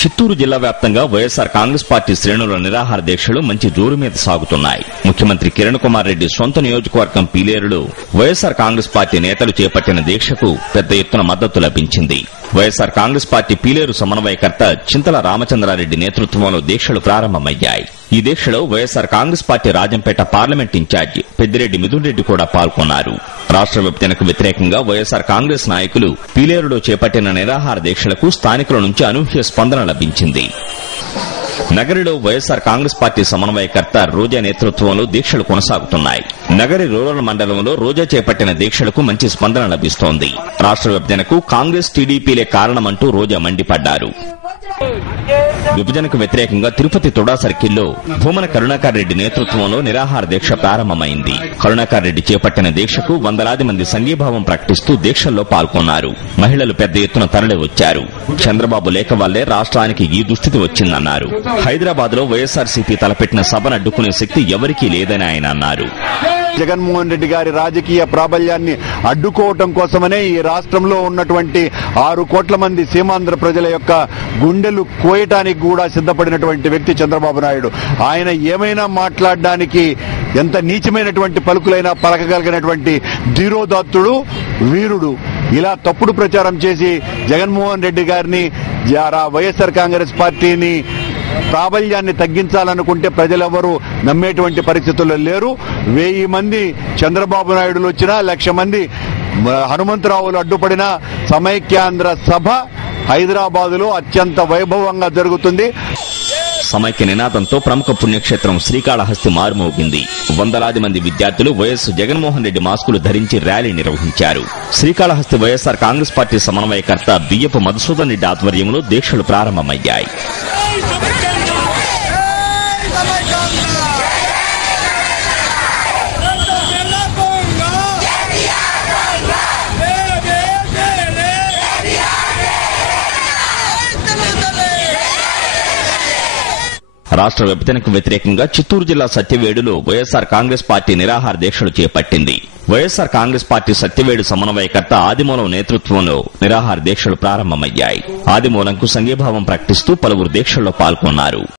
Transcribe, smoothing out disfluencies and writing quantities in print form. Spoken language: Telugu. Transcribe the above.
చిత్తూరు జిల్లా వ్యాప్తంగా వైఎస్సార్ కాంగ్రెస్ పార్టీ శ్రేణుల నిరాహార దీక్షలు మంచి జోరు మీద సాగుతున్నాయి. ముఖ్యమంత్రి కిరణ్ కుమార్ రెడ్డి సొంత నియోజకవర్గం పీలేరులో వైఎస్సార్ కాంగ్రెస్ పార్టీ నేతలు చేపట్టిన దీక్షకు పెద్ద ఎత్తున మద్దతు లభించింది. వైఎస్సార్ కాంగ్రెస్ పార్టీ పీలేరు సమన్వయకర్త చింతల రామచంద్రారెడ్డి నేతృత్వంలో దీక్షలు ప్రారంభమయ్యాయి. ఈ దీక్షలో YSR Congress party Rajampet parliament incharge Peddireddy Mithun Reddy కూడా పాల్గొన్నారు. రాష్ట్ర విభజనకు వ్యతిరేకంగా వైఎస్సార్ కాంగ్రెస్ నాయకులు పీలేరులో చేపట్టిన నిరాహార దీక్షలకు స్థానికుల నుంచి అనూహ్య స్పందన లభించింది. నగరిలో వైఎస్సార్ కాంగ్రెస్ పార్టీ సమన్వయకర్త రోజా నేతృత్వంలో దీక్షలు కొనసాగుతున్నాయి. నగరి రూరల్ మండలంలో రోజా చేపట్టిన దీక్షలకు మంచి స్పందన లభిస్తోంది. రాష్ట్ర విభజనకు కాంగ్రెస్ టీడీపీలే కారణమంటూ రోజా మండిపడ్డారు. విభజనకు వ్యతిరేకంగా తిరుపతి తొడా సర్కిల్లో భూమన కరుణాకర్ రెడ్డి నేతృత్వంలో నిరాహార దీక్ష ప్రారంభమైంది. కరుణాకర్ రెడ్డి చేపట్టిన దీక్షకు వందలాది మంది సంఘీభావం ప్రకటిస్తూ దీక్షల్లో పాల్గొన్నారు. మహిళలు పెద్ద ఎత్తున తరలి వచ్చారు. చంద్రబాబు లేఖ వల్లే రాష్ట్రానికి ఈ దుస్థితి వచ్చిందన్నారు. హైదరాబాద్ లో వైఎస్ఆర్సీపీ తలపెట్టిన సభను అడ్డుకునే శక్తి ఎవరికీ లేదని ఆయన అన్నారు. జగన్మోహన్ రెడ్డి గారి రాజకీయ ప్రాబల్యాన్ని అడ్డుకోవటం కోసమనే ఈ రాష్ట్రంలో ఉన్నటువంటి 6 కోట్ల మంది సీమాంధ్ర ప్రజల యొక్క గుండెలు కోయటానికి కూడా సిద్ధపడినటువంటి వ్యక్తి చంద్రబాబు నాయుడు. ఆయన ఏమైనా మాట్లాడడానికి ఎంత నీచమైనటువంటి పలుకులైనా పలకగలిగినటువంటి ధీరోదాత్తుడు, వీరుడు. ఇలా తప్పుడు ప్రచారం చేసి జగన్మోహన్ రెడ్డి గారిని, వైఎస్ఆర్ కాంగ్రెస్ పార్టీని ప్రాబల్యాన్ని తగ్గించాలనుకుంటే ప్రజలెవరూ నమ్మేటువంటి పరిస్థితుల్లో లేరు. 1000 మంది చంద్రబాబు నాయుడులు వచ్చినా, 1,00,000 మంది హనుమంతరావులు అడ్డుపడిన సమైక్యాంధ్ర సభ హైదరాబాదులో అత్యంత వైభవంగా జరుగుతుంది. సమైక్య నినాదంతో ప్రముఖ పుణ్యక్షేత్రం శ్రీకాళహస్తి మారుమోగింది. వందలాది మంది విద్యార్థులు వైఎస్ జగన్మోహన్ రెడ్డి మాస్కులు ధరించి ర్యాలీ నిర్వహించారు. శ్రీకాళహస్తి వైఎస్సార్ కాంగ్రెస్ పార్టీ సమన్వయకర్త బియ్యపు మధుసూదన్ రెడ్డి ఆధ్వర్యంలో దీక్షలు ప్రారంభమయ్యాయి. రాష్ట్ర విభజనకు వ్యతిరేకంగా చిత్తూరు జిల్లా సత్యవేడులో వైఎస్సార్ కాంగ్రెస్ పార్టీ నిరాహార దీక్షలు చేపట్టింది. వైఎస్సార్ కాంగ్రెస్ పార్టీ సత్యవేడు సమన్వయకర్త ఆదిమూలం నేతృత్వంలో నిరాహార దీక్షలు ప్రారంభమయ్యాయి. ఆదిమూలంకు సంఘీభావం ప్రకటిస్తూ పలువురు దీక్షల్లో పాల్గొన్నారు.